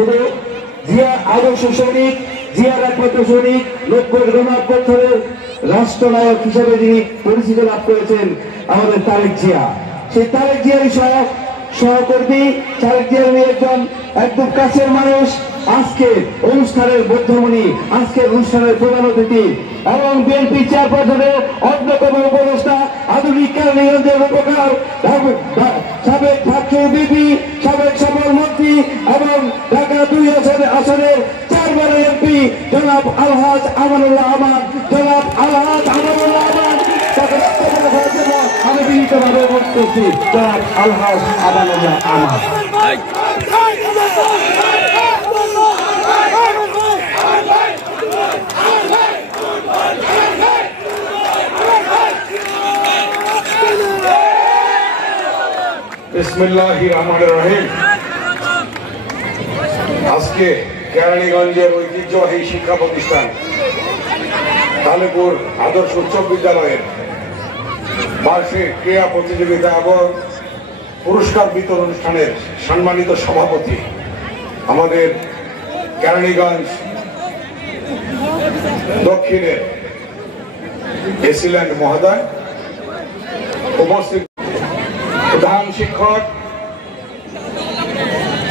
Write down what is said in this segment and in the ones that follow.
শুধু জিয়া আদর্শ সৈনিক, জিয়ার একমাত্র সৈনিক, 90 বছরের রাষ্ট্রনায়ক হিসেবে যিনি পরিচিতি লাভ করেছেন আমাদের তারেক জিয়া। সেই তারেক জিয়ারই সহকর্মী, তারেক জিয়ার একদম কাছের মানুষ আজকে অনুষ্ঠানের মধ্যমণি, আজকের অনুষ্ঠানের প্রধান অতিথি এবং বিএনপি চেয়ারপারসনের অন্যতম উপদেষ্টা, আধুনিক কেরানীগঞ্জের উপকার সাবেক ছাত্র বিপি, সাবেক সফল মন্ত্রী এবং ঢাকা 2 আসনের 4 বারের এমপি জনাব আলহাজ আমানুল্লাহ আমান, জনাব আলহাজ আমানুল্লাহ আমান আমি বিনীতভাবে অনুরোধ করছি জনাব আলহাজ আমানুল্লাহ আমান। বিসমিল্লাহির রহমানির রহিম। আজকে কেরানীগঞ্জের ঐতিহ্যবাহী শিক্ষা প্রতিষ্ঠান তালেপুর আদর্শ উচ্চ বিদ্যালয়ের বার্ষিক ক্রীড়া প্রতিযোগিতা এবং পুরস্কার বিতরণ অনুষ্ঠানের সম্মানিত সভাপতি আমাদের কেরানীগঞ্জ দক্ষিণের এসিল্যান্ড মহোদয়, উপস্থিত প্রধান শিক্ষক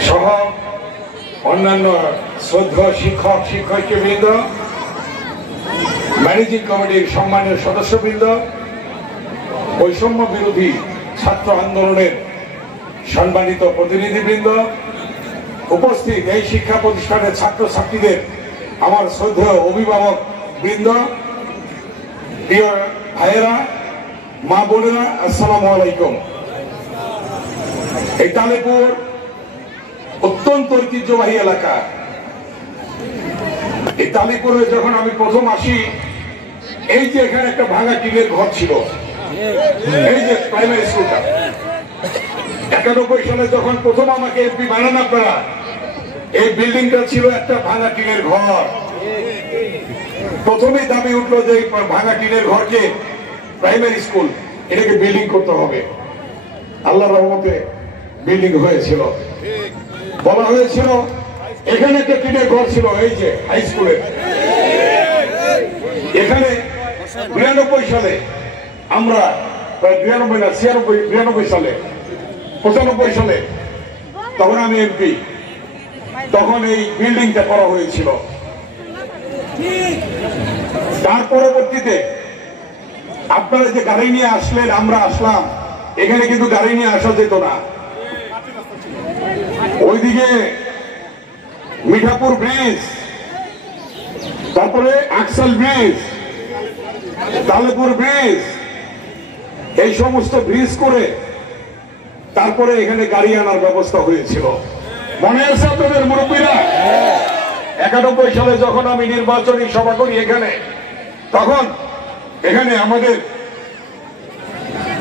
সহ অন্যান্য শ্রদ্ধেয় শিক্ষক শিক্ষয়িত্রীবৃন্দ, ম্যানেজিং কমিটির সম্মানীয় সদস্যবৃন্দ, বৈষম্য বিরোধী ছাত্র আন্দোলনের সম্মানিত প্রতিনিধিবৃন্দ, উপস্থিত এই শিক্ষা প্রতিষ্ঠানের ছাত্রছাত্রীদের আমার শ্রদ্ধেয় অভিভাবক বৃন্দ, প্রিয় ভাইয়েরা, মা বোনেরা, আসসালামু আলাইকুম। এই তালেপুর অত্যন্ত ঐতিহ্যবাহী এলাকা। এই তালেপুরে যখন আমি প্রথম আসি, এই যে এখানে একটা ভাঙা টিনের ঘর ছিল, এই যে প্রাইমারি স্কুলটা, 91 সালে যখন প্রথম আমাকে এমপি বানান আপনারা, এই বিল্ডিংটা ছিল একটা ভাঙা টিনের ঘর। প্রথমেই দাবি উঠলো যে ভাঙা টিনের ঘরকে প্রাইমারি স্কুল, এটাকে বিল্ডিং করতে হবে। আল্লাহর রহমতে বিল্ডিং হয়েছিল। বলা হয়েছিল এখানে একটা টিনের ঘর ছিল, এই যে হাই স্কুলে। এখানে 92 সালে আমরা, প্রায় 92 না 92 সালে 95 সালে তখন আমি এমপি, তখন এই বিল্ডিংটা করা হয়েছিল। তার পরবর্তীতে আপনারা যে গাড়ি নিয়ে আসলেন, আমরা আসলাম, এখানে কিন্তু গাড়ি নিয়ে আসা যেত না। ওইদিকে মিঠাপুর ব্রিজ, তারপরে আকসাল ব্রিজ, তালেপুর ব্রিজ, এই সমস্ত ব্রিজ করে তারপরে এখানে গাড়ি আনার ব্যবস্থা হয়েছিল। মনে আছে আপনাদের মুরব্বীরা? 91 সালে যখন আমি নির্বাচনী সভা করি এখানে, তখন এখানে আমাদের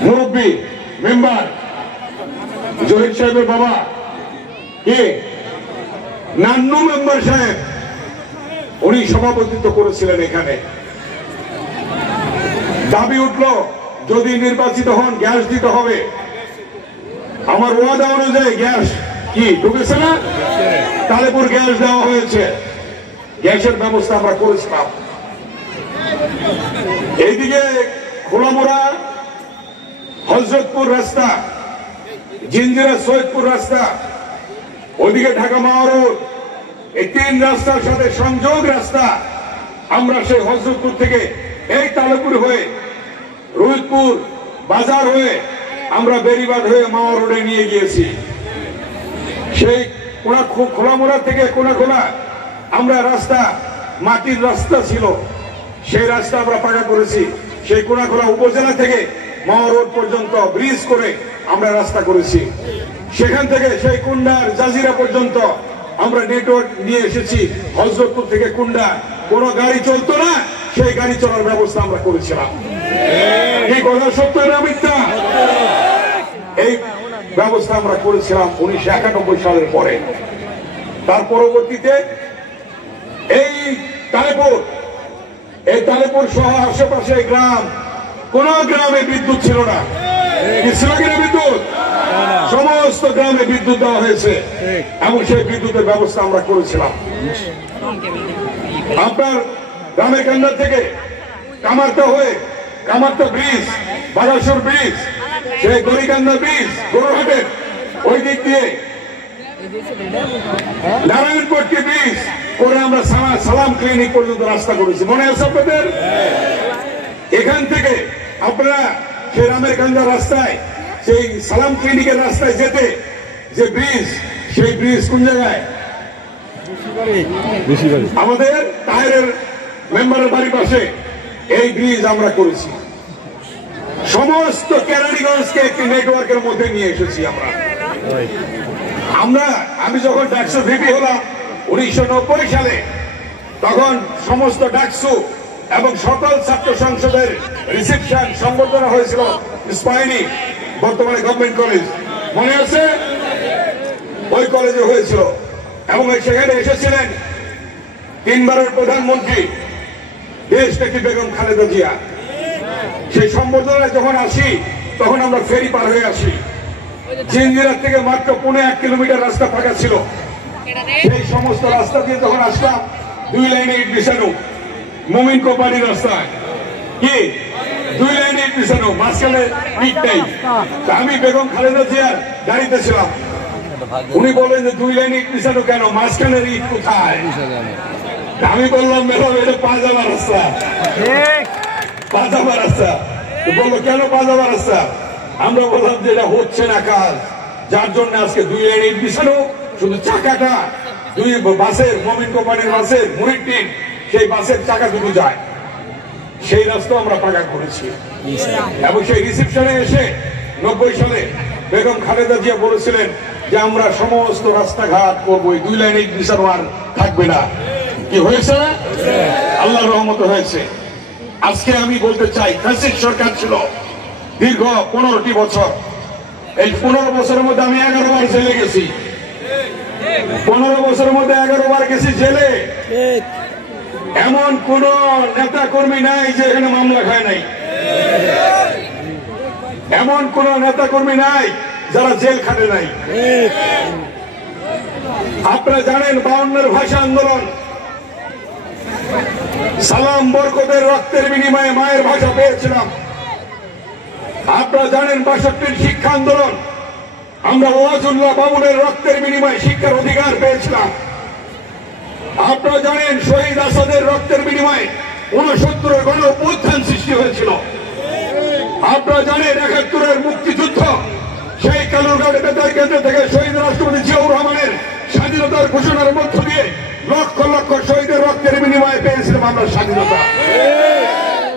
মুরব্বী মেম্বার জহির সাহেবের বাবা কে নান্নু মেম্বার সাহেব, উনি সভাপতিত্ব করেছিলেন। এখানে দাবি উঠল যদি নির্বাচিত হন গ্যাস দিতে হবে। আমার ওয়াদা অনুযায়ী গ্যাস কি ঢুকেছে না? তালেপুর গ্যাস দেওয়া হয়েছে, গ্যাসের ব্যবস্থা আমরা করেছিলাম। এইদিকে খোলামোড়া হযরতপুর রাস্তা, জিঞ্জিরা সৈয়দপুর রাস্তা, ওইদিকে ঢাকা মহারোড, এই 3 রাস্তার সাথে সংযোগ রাস্তা আমরা সেই হযরতপুর থেকে এই তালেপুর হয়ে রোহিতপুর বাজার হয়ে আমরা বেরিবাদ হয়ে মাওয়া রোডে নিয়ে গিয়েছি। সেই খোলামোড়া থেকে কোনাখোলা আমরা রাস্তা, মাটির রাস্তা ছিল, সেই রাস্তা আমরা পাকা করেছি। সেই কোনাখোলা উপজেলা থেকে মাওয়া রোড পর্যন্ত ব্রিজ করে আমরা রাস্তা করেছি। সেখান থেকে সেই কুন্ডার জাজিরা পর্যন্ত আমরা নেটওয়ার্ক নিয়ে এসেছি। হযরতপুর থেকে কুন্ডা কোন গাড়ি চলতো না, সেই গাড়ি চলার ব্যবস্থা আমরা করেছিলাম। এই কথা সত্য না মিথ্যা? এই ব্যবস্থা আমরা করেছিলাম 1991 সালের পরে। তার পরবর্তীতে এই তালেপুর সহ আশেপাশে গ্রাম, কোন গ্রামে বিদ্যুৎ ছিল না। ছিল কিনা বিদ্যুৎ? সমস্ত গ্রামে বিদ্যুৎ দেওয়া হয়েছে এবং সেই বিদ্যুতের ব্যবস্থা আমরা করেছিলাম। আপনার গ্রামের কান্দার থেকে কামারটা হয়ে কামারটা ব্রিজ, বারাসুর ব্রিজ, সেই গরিকান্দা ব্রিজ, গরুহাটের ওই দিক দিয়ে নারায়ণপট্টি ব্রিজ করে আমরা সালাম ক্লিনিক পর্যন্ত রাস্তা করেছি, মনে আছে আপনাদের? এখান থেকে আপনারা সেই রামের কান্দা রাস্তায়, সেই সালাম ক্লিনিকের রাস্তায় যেতে যে ব্রিজ, সেই ব্রিজ কোন জায়গায়? আমাদের তাহেরের মেম্বারের বাড়ির পাশে এই ব্রিজ আমরা করেছি। সমস্ত কেরানীগঞ্জকে একটি নেটওয়ার্কের মধ্যে নিয়ে এসেছি আমরা। আমি যখন ডাকসু ভিপি হলাম 1990 সালে, তখন সমস্ত ডাকসু এবং সকল ছাত্র সংসদের রিসেপশন সংবর্ধনা হয়েছিল স্পাইনি, বর্তমানে গভর্নমেন্ট কলেজ, মনে আছে? ওই কলেজে হয়েছিল এবং সেখানে এসেছিলেন 3 বারের প্রধানমন্ত্রী দেশ নেত্রী বেগম খালেদা জিয়া। সেই সম্বর্ধনায় যখন আসি তখন আমরা ফেরি পার হয়ে আসি। জিঞ্জিরার থেকে মাত্র 1.5 কিলোমিটার রাস্তা ফাঁকা ছিল। সেই সমস্ত রাস্তা দিয়ে যখন আসলাম 2 লাইনে ইট বিছানো, মুমিন কোম্পানির রাস্তায় কি 2 লাইনে ইট বিছানো, মাঝখানে ইট নেই। আমি বেগম খালেদা জিয়ার গাড়িতে ছিলাম, উনি বলেন যে 2 লাইনে ইট বিছানো কেন, মাঝখানের ইট কোথায়? আমি বললাম ম্যাডাম এটা পাজামা রাস্তা, পাজামা রাস্তা। বললো কেন পাজামা রাস্তা? আমরা বললাম যে এটা হচ্ছে না কাজ, যার জন্য আজকে 2 লাইন ইট বিছানো, শুধু চাকাটা 2 বাসের, মুমিন কোম্পানির বাসের মুরিটিন, সেই বাসের চাকা দুটো যায়, সেই রাস্তা আমরা পাকা করেছি। এবং সেই রিসেপশনে এসে 90 সালে বেগম খালেদা জিয়া বলেছিলেন যে আমরা সমস্ত রাস্তাঘাট করবো, 2 লাইন ইট বিছানো আর থাকবে না। কি হয়েছে? আল্লাহর রহমতে হয়েছে। আজকে আমি বলতে চাই, ফ্যাসিস্ট সরকার ছিল দীর্ঘ 15টি বছর। এই 15 বছরের মধ্যে আমি 11 বার জেলে গেছি। 15 বছরের মধ্যে 11 বার গেছি জেলে। এমন কোন নেতা কর্মী নাই যে এখানে মামলা খায় নাই, এমন কোন নেতা কর্মী নাই যারা জেল খাটে নাই। আপনারা জানেন 52 ভাষা আন্দোলন, সালাম বরকতের রক্তের বিনিময়ে মায়ের ভাষা পেয়েছিলাম। আপনারা জানেন 62 শিক্ষা আন্দোলন, আমরা ওয়াজুল্লাহ বাবুলের রক্তের বিনিময়ে শিক্ষার অধিকার পেয়েছিলাম। আপনারা জানেন শহীদ আসাদের রক্তের বিনিময়ে 69 গণ অভ্যুত্থান সৃষ্টি হয়েছিল। আপনারা জানেন 71 মুক্তিযুদ্ধ, সেই কালুরঘাট বেতার কেন্দ্র থেকে শহীদ রাষ্ট্রপতি জিয়াউর রহমানের স্বাধীনতার ঘোষণার মধ্য দিয়ে লক্ষ লক্ষ শহীদের রক্তের বিনিময়ে পেয়েছিলাম আমরা স্বাধীনতা।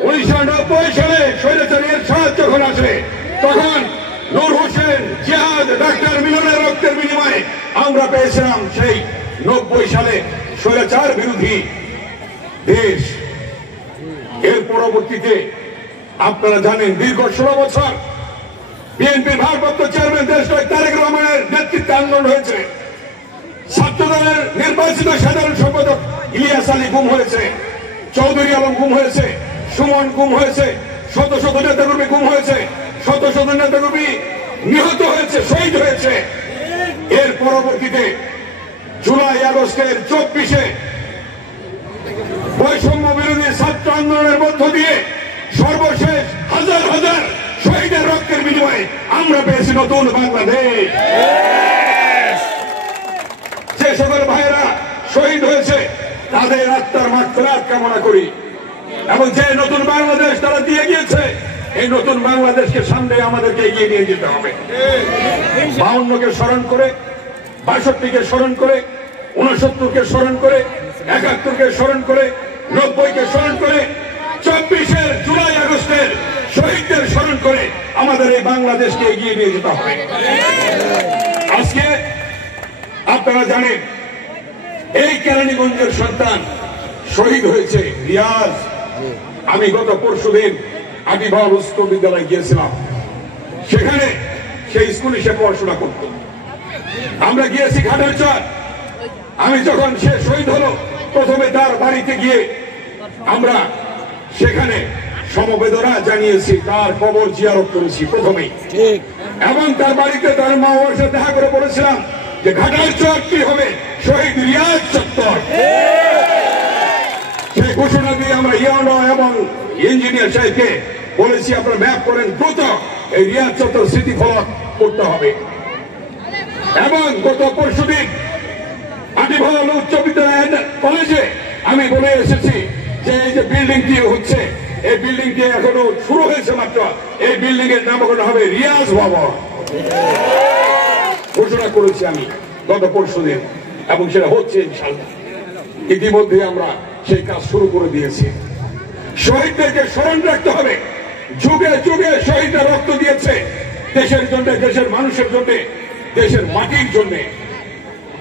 1990 সালে স্বৈরাচারীর সাহায্য যখন আসে, তখন নূর হোসেন, জিহাদ, ডাক্তার মিলনের রক্তের বিনিময়ে আমরা পেয়েছিলাম সেই 90 সালে স্বৈরাচার বিরোধী দেশ। এর পরবর্তীতে আপনারা জানেন দীর্ঘ 16 বছর বিএনপির ভারপ্রাপ্ত চেয়ারম্যান দেশনায়ক তারেক রহমানের নেতৃত্বে আন্দোলন হয়েছে। ছাত্রদলের নির্বাচিত সাধারণ সম্পাদক ইলিয়াস আলী গুম হয়েছে, চৌধুরী আলম গুম হয়েছে, সুমন গুম হয়েছে, শত শত নেতাকর্মী গুম হয়েছে, শত শত নেতাকর্মী নিহত হয়েছে, শহীদ হয়েছে। এর পরবর্তীতে জুলাই আগস্টের 24-এ বৈষম্য বিরোধী ছাত্র আন্দোলনের মধ্য দিয়ে সর্বশেষ হাজার হাজার শহীদের রক্তের বিনিময়ে আমরা পেয়েছি নতুন বাংলাদেশ। যে সকল ভাইয়েরা শহীদ হয়েছে তাদের আত্মার মাগফিরাত কামনা করি, এবং যে নতুন বাংলাদেশ তারা দিয়ে গিয়েছে, এই নতুন বাংলাদেশকে সামনে আমাদেরকে এগিয়ে নিয়ে যেতে হবে। 52কে স্মরণ করে, 62কে স্মরণ করে, 69কে স্মরণ করে, 71কে স্মরণ করে, 90কে স্মরণ করে, 24-এর জুলাই আগস্টের শহীদদের স্মরণ করে আমাদের এই বাংলাদেশকে এগিয়ে নিয়ে যেতে হবে। আজকে আপনারা জানেন এই কেরানীগঞ্জের সন্তান শহীদ হয়েছে রিয়াজ। আমি গত পরশুদিন আদিবাল উচ্চ বিদ্যালয়ে গিয়েছিলাম, সেখানে সেই স্কুলে সে পড়াশোনা করত। আমরা গিয়েছি ঘাটের চর। আমি যখন সে শহীদ হলো, প্রথমে তার বাড়িতে গিয়ে আমরা সেখানে সমবেদনা জানিয়েছি, তার কবর জিয়ারত করেছি প্রথমেই, এবং তার বাড়িতে তার মা বাবার সাথে দেখা করে বলেছিলাম যে ঘাটাল চত্বরটি হবে শহীদ রিয়াজ চত্বর। সেই ঘোষণা দিয়ে আমরা ইউনো এবং ইঞ্জিনিয়ার সাহেবকে বলেছি আপনারা ম্যাপ করেন, দ্রুত এই রিয়াজ চত্বর স্মৃতি ফলক করতে হবে। এবং গত পরশুদিন আটিভল উচ্চ বিদ্যালয় কলেজে আমি বলে এসেছি যে এই যে বিল্ডিংটি হচ্ছে, এই বিল্ডিংটি এখনো শুরু হয়েছে মাত্র, এই বিল্ডিং এর নামকরণ হবে রিয়াজ ভবন। ঘোষণা করেছি আমি গত পরশুদিন, এবং সেটা হচ্ছে ইনশাআল্লাহ। ইতিমধ্যে আমরা সেই কাজ শুরু করে দিয়েছি। শহীদদেরকে স্মরণ রাখতে হবে, যুগে যুগে শহীদরা রক্ত দিয়েছে দেশের জন্য, দেশের মানুষের জন্য, দেশের মাটির জন্য।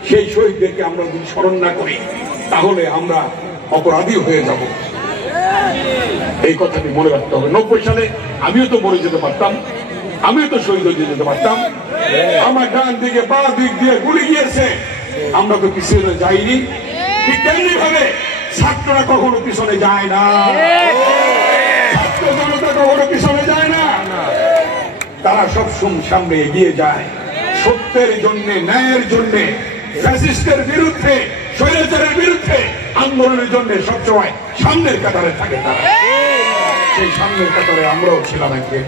সেই শহীদদেরকে আমরা যদি স্মরণ না করি তাহলে আমরা অপরাধী হয়ে যাব। এই কথাটি মনে রাখতে হবে। 90 সালে আমিও তো মরে যেতে পারতাম, আমিও তো শহীদ হয়ে যেতে পারতাম। আমার ডান দিকে বা দিক দিয়ে গুলি গিয়েছে, আমরা তো পিছনে যাইনি। ঠিক তেমনি ভাবে ছাত্ররা কখনো পিছনে যায় না, ছাত্র জনতা কখনো পিছনে যায় না, তারা সব সামনে এগিয়ে যায় সত্যের জন্য, ন্যায়ের জন্য, ফ্যাসিস্টের বিরুদ্ধে, স্বৈরাচারের বিরুদ্ধে আন্দোলনের জন্য সবসময় সামনের কাতারে থাকে তারা। সেই সামনের কাতারে আমরাও ছিলাম একদিন।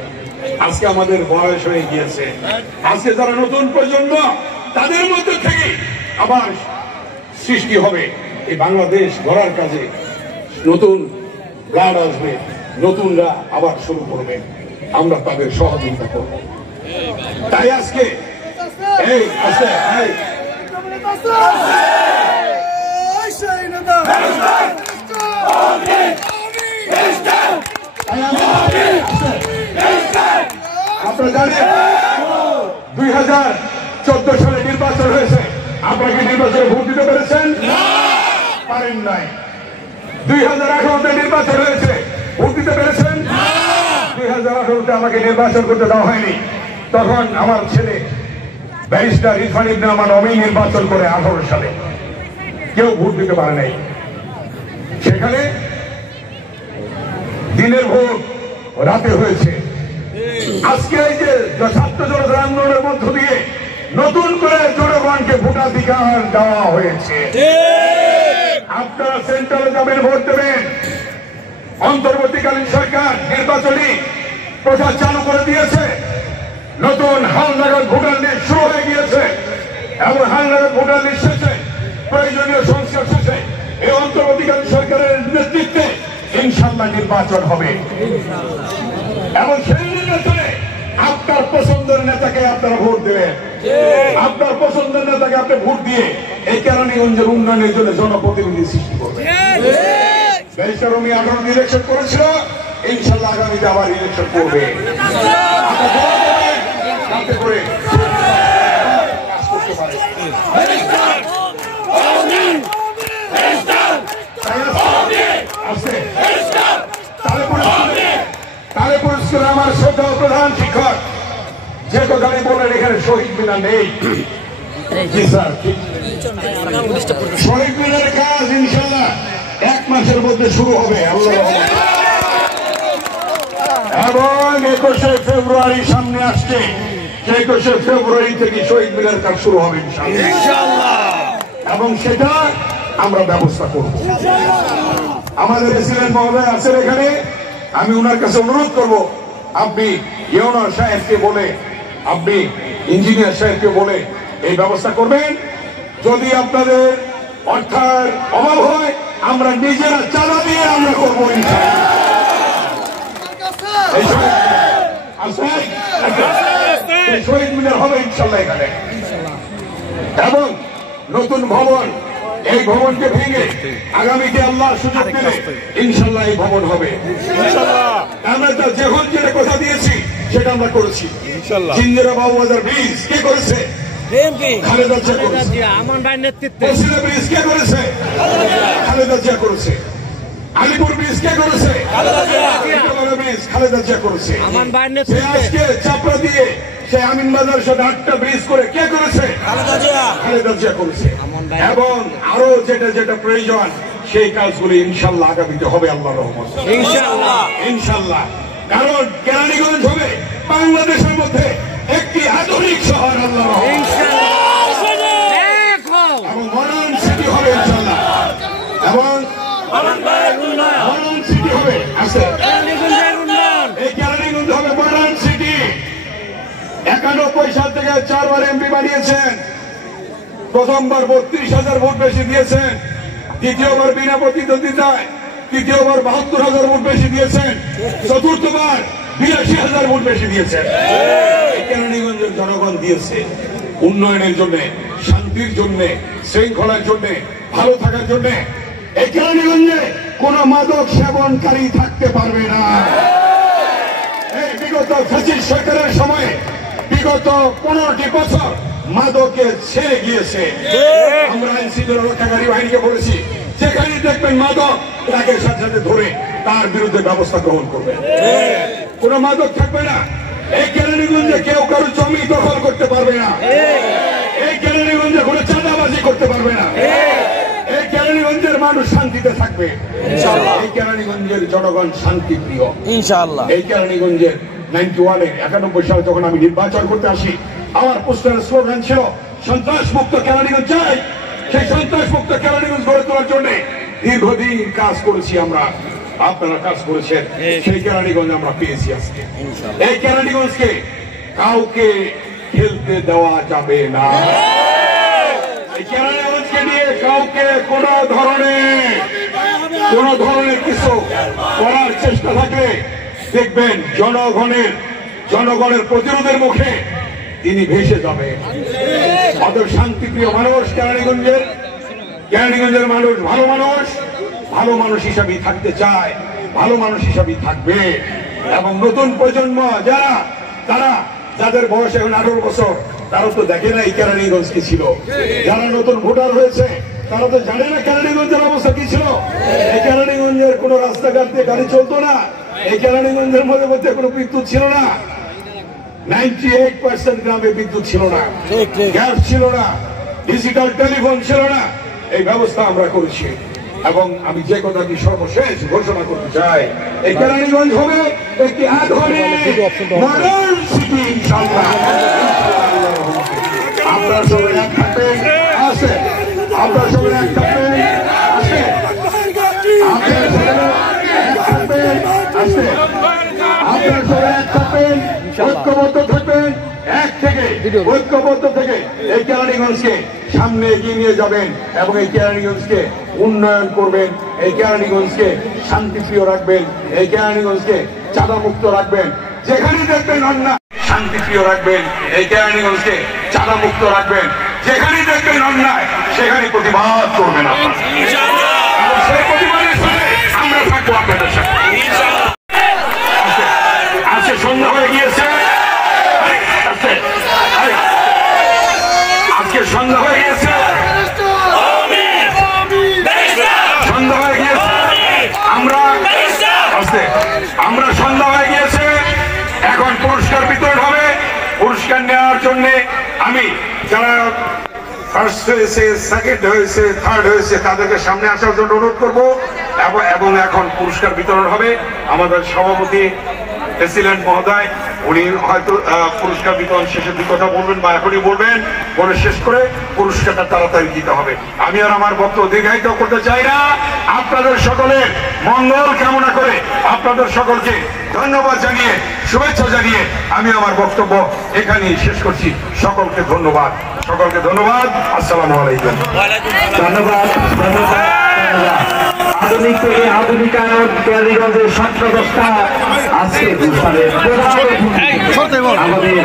আজকে আমাদের বয়স হয়ে গিয়েছে, আজকে যারা নতুন প্রজন্ম তাদের মধ্যে থেকে আবার সৃষ্টি হবে এই বাংলাদেশ গড়ার কাজে। নতুন ব্লাড আসবে, নতুনরা আবার শুরু করবে, আমরা তাদের সহযোগিতা করব। তাই আজকে এই আজকে আপনারা জানেন 2014 সালে নির্বাচন হয়েছে, আপনারা কি নির্বাচনে ভোট দিতে পেরেছেন? পারেন নাই। 2018-তে নির্বাচন হয়েছে, ভোট দিতে পেরেছেন? 2018-তে আমাকে নির্বাচন করতে দেওয়া হয়নি। তখন আমার ছেলে ব্যারিস্টার ইরফান ইবনে আমার নমিনি নির্বাচন করে 18 সালে, কেউ ভোট দিতে পারে নাই। সেখানে দিনের ভোট রাতে হয়েছে। আজকে এই যে ছাত্র জনতার আন্দোলনের মধ্য দিয়ে নতুন করে জনগণকে ভোটাধিকার দেওয়া হয়েছে। আপনারা সেন্ট্রালে যাবেন, ভোট দেবেন। অন্তর্বর্তীকালীন সরকার নির্বাচনী প্রচার চালু করে দিয়েছে, নতুন হালনাগাদ ভোটার লিস্ট শুরু হয়ে গিয়েছে, এবং হালনাগাদ ভোটার লিস্ট শেষে প্রয়োজনীয় সংস্কার শেষে এই অন্তর্বর্তীকালীন সরকারের নেতৃত্বে ইনশাআল্লাহ নির্বাচন হবে, এবং সেই নির্বাচনে আপনার পছন্দের নেতাকে আপনারা ভোট দেবেন। আপনার পছন্দের নেতাকে আপনি ভোট দিয়ে এই কেরানীগঞ্জের উন্নয়নের জন্য জনপ্রতিনিধি সৃষ্টি করবেন। ব্যারিস্টার উনি 18 ইলেকশন করেছিল, ইনশাআল্লাহ আগামীতে আবার ইলেকশন করবে। যাতে করে কাজ করতে পারে। তালেপুর স্কুলে আমার শ্রদ্ধা প্রধান শিক্ষক যে কথাটি বলেন, এখানে শহীদ মিনার নেই। জি স্যার, শহীদ মিনারের কাজ ইনশাআল্লাহ 1 মাসের মধ্যে শুরু হবে এবং 21শে ফেব্রুয়ারি সামনে আসছে। 21শে ফেব্রুয়ারি থেকে শহীদ মিনার কাজ শুরু হবে ইনশাআল্লাহ, এবং সেটা আমরা ব্যবস্থা করব। আমাদের প্রেসিডেন্ট মহোদয় আছেন এখানে, আমি ওনার কাছে অনুরোধ করব, আপনি ইউনো সাহেবকে বলে, আপনি ইঞ্জিনিয়ার সাহেবকে বলে এই ব্যবস্থা করবেন। যদি আপনাদের অর্থের অভাব হয়, আমরা নিজেরা চাঁদা দিয়ে আমরা করবো শহীদ মিনার হবে ইনশাআল্লাহ এখানে। এবং নতুন ভবন, এই ভবনকে ভেঙে আগামীতে আল্লাহ সুযোগ দিলে ইনশাআল্লাহ এই ভবন হবে। আমরা যখন যেটা কথা দিয়েছি সেটা আমরা করেছি। জিঞ্জিরা বাবুবাজার ব্রিজ কে করেছে? খালেদা জিয়া করেছে। আমার ভাইয়ের নেতৃত্বে ব্রিজ কে করেছে? খালেদা জিয়া করেছে। আলিপুর ব্রিজ কে করেছে? খালেদা জিয়া করেছে। আজকে চাপড়া দিয়ে সে আমিন বাজার সাথে 8টা ব্রিজ করে কে করেছে? খালেদা জিয়া করেছে। এবং আরো যেটা যেটা প্রয়োজন সেই কাজগুলি ইনশাল্লাহ আগামীতে হবে আল্লাহর রহমত, ইনশাল্লাহ। কারণ কেরানীগঞ্জ হবে বাংলাদেশের মধ্যে একটি আধুনিক শহর, আল্লাহর রহমত, এবং মডার্ন সিটি হবে ইনশাল্লাহ, এবং মডার্ন সিটি হবে। এই কেরানীগঞ্জ হবে মডার্ন সিটি। 91 সাল থেকে 4 বার এমপি বানিয়েছেন। প্রথমবার 32,000 ভোট বেশি দিয়েছেন, দ্বিতীয়বার বিনা প্রতিদ্বন্দ্বিতায়, তৃতীয়বার 72,000 ভোট বেশি দিয়েছেন, চতুর্থবার 82,000 ভোট বেশি দিয়েছেন। কেরানীগঞ্জের জনগণ দিয়েছে উন্নয়নের জন্য, শান্তির জন্য, শৃঙ্খলার জন্য, ভালো থাকার জন্য। এই কেরানীগঞ্জে কোন মাদক সেবনকারী থাকতে পারবে না। এই বিগত ফ্যাসিস্ট সরকারের সময়ে বিগত 15টি বছর মাদকে ছেড়ে গিয়েছে। আমরা আইন শৃঙ্খলা রক্ষাকারী বাহিনীকে বলেছি, যেখানে দেখবেন মাদক তাকে সাথে সাথে ধরে তার বিরুদ্ধে ব্যবস্থা গ্রহণ করবে, কোন মাদক থাকবে না। এই কেরানীগঞ্জে কেউ কারো জমি দখল করতে পারবে না। এই কেরানীগঞ্জে কোনো চাঁদাবাজি করতে পারবে না। এই কেরানীগঞ্জের মানুষ শান্তিতে থাকবে। এই কেরানীগঞ্জের জনগণ শান্তি প্রিয় ইনশাআল্লাহ। এই কেরানীগঞ্জের 91 সালে যখন আমি নির্বাচন করতে আসি, আমার পোস্টারের স্লোগান ছিল সন্ত্রাস মুক্ত কেরানীগঞ্জ চাই। সেই সন্ত্রাস মুক্ত কেরানীগঞ্জ গড়ে তোলার জন্য দীর্ঘদিন কাজ করেছি আমরা, আপনারা কাজ করেছেন। সেই কেরানীগঞ্জ আমরা পেয়েছি আজকে। এই কেরানীগঞ্জকে কাউকে খেলতে দেওয়া যাবে না। এই কেরানীগঞ্জকে নিয়ে কাউকে কোন ধরনের কিছু করার চেষ্টা থাকলে দেখবেন জনগণের প্রতিরোধের মুখে তিনি ভেসে যাবে। অতএব শান্তিপ্রিয় মানুষ কেরানীগঞ্জের মানুষ ভালো মানুষ হিসাবেই থাকতে চায়, ভালো মানুষ হিসাবেই থাকবে। এবং নতুন প্রজন্ম যাদের বয়স এখন 18 বছর, তারা তো দেখে না এই কেরানীগঞ্জ কি ছিল। যারা নতুন ভোটার হয়েছে তারা তো জানে না কেরানীগঞ্জের অবস্থা কি ছিল। এই কেরানীগঞ্জের কোন রাস্তাঘাট দিয়ে গাড়ি চলতো না। এই কেরানীগঞ্জের মধ্যে কোনো বিদ্যুৎ ছিল না। 98% গ্রামে বিদ্যুৎ ছিল না, গ্যাস ছিল না, ডিজিটাল টেলিফোন ছিল না। এই ব্যবস্থা আমরা করেছি। এবং আমি যে কথাটি সর্বশেষ ঘোষণা করতে চাই, এই কেরানীগঞ্জ হবে একটি আধুনিক মডার্ন সিটি ইনশাআল্লাহ। আপনারা সবাই এক থাকবেন, আসে আপনারা সবাই এক থাকবেন, আসে আপনারা সবাই এক থাকবেন, আসে আপনারা সবাই এক থাকবেন, ঐক্যবদ্ধ থাকবেন, ঐক্যবদ্ধ থেকে এই কেরানীগঞ্জকে সামনে এগিয়ে নিয়ে যাবেন এবং এই কেরানীগঞ্জকে উন্নয়ন করবেন। এই কেরানীগঞ্জকে শান্তিপ্রিয় রাখবেন। এই কেরানীগঞ্জকে চাঁদামুক্ত রাখবেন। যেখানে দেখবেন অন্যায় শান্তিপ্রিয় রাখবেন। এই কেরানীগঞ্জকে চাঁদামুক্ত রাখবেন। যেখানে দেখবেন অন্যায় সেখানে প্রতিবাদ করবেন আপনারা। সেই প্রতিবাদের সাথে আমরা থাকবো আপনাদের সাথে। আজকে সন্ধ্যা হয়ে গিয়েছে, আজকে সন্ধ্যা হয়ে গিয়েছে, সন্ধ্যা হয়ে গিয়েছে, আমরা সন্ধ্যা হয়ে গিয়েছে। এখন পুরস্কার বিতরণ হবে। পুরস্কার নেওয়ার জন্য আমি যারা ফার্স্ট হয়েছে, সেকেন্ড হয়েছে, থার্ড হয়েছে তাদেরকে সামনে আসার জন্য অনুরোধ করবো। এবং এখন পুরস্কার বিতরণ হবে। আমাদের সভাপতি প্রেসিডেন্ট মহোদয় উনি হয়তো পুরস্কার বিতরণ শেষের দিকে কথা বলবেন বা এখনই বলবেন, বলে শেষ করে পুরস্কারটা তাড়াতাড়ি দিতে হবে। আমি আর আমার বক্তব্য দীর্ঘায়িত করতে চাই না। আপনাদের সকলের মঙ্গল কামনা করে আপনাদের সকলকে ধন্যবাদ জানিয়ে, শুভেচ্ছা জানিয়ে আমি আমার বক্তব্য এখানেই শেষ করছি। সকলকে ধন্যবাদ, সকলকে ধন্যবাদ। আসসালামু আলাইকুম। ধন্যবাদ। আধুনিক থেকে আধুনিকায়ন কেরানীগঞ্জের স্বপ্নদ্রষ্টা আজকে আমাদের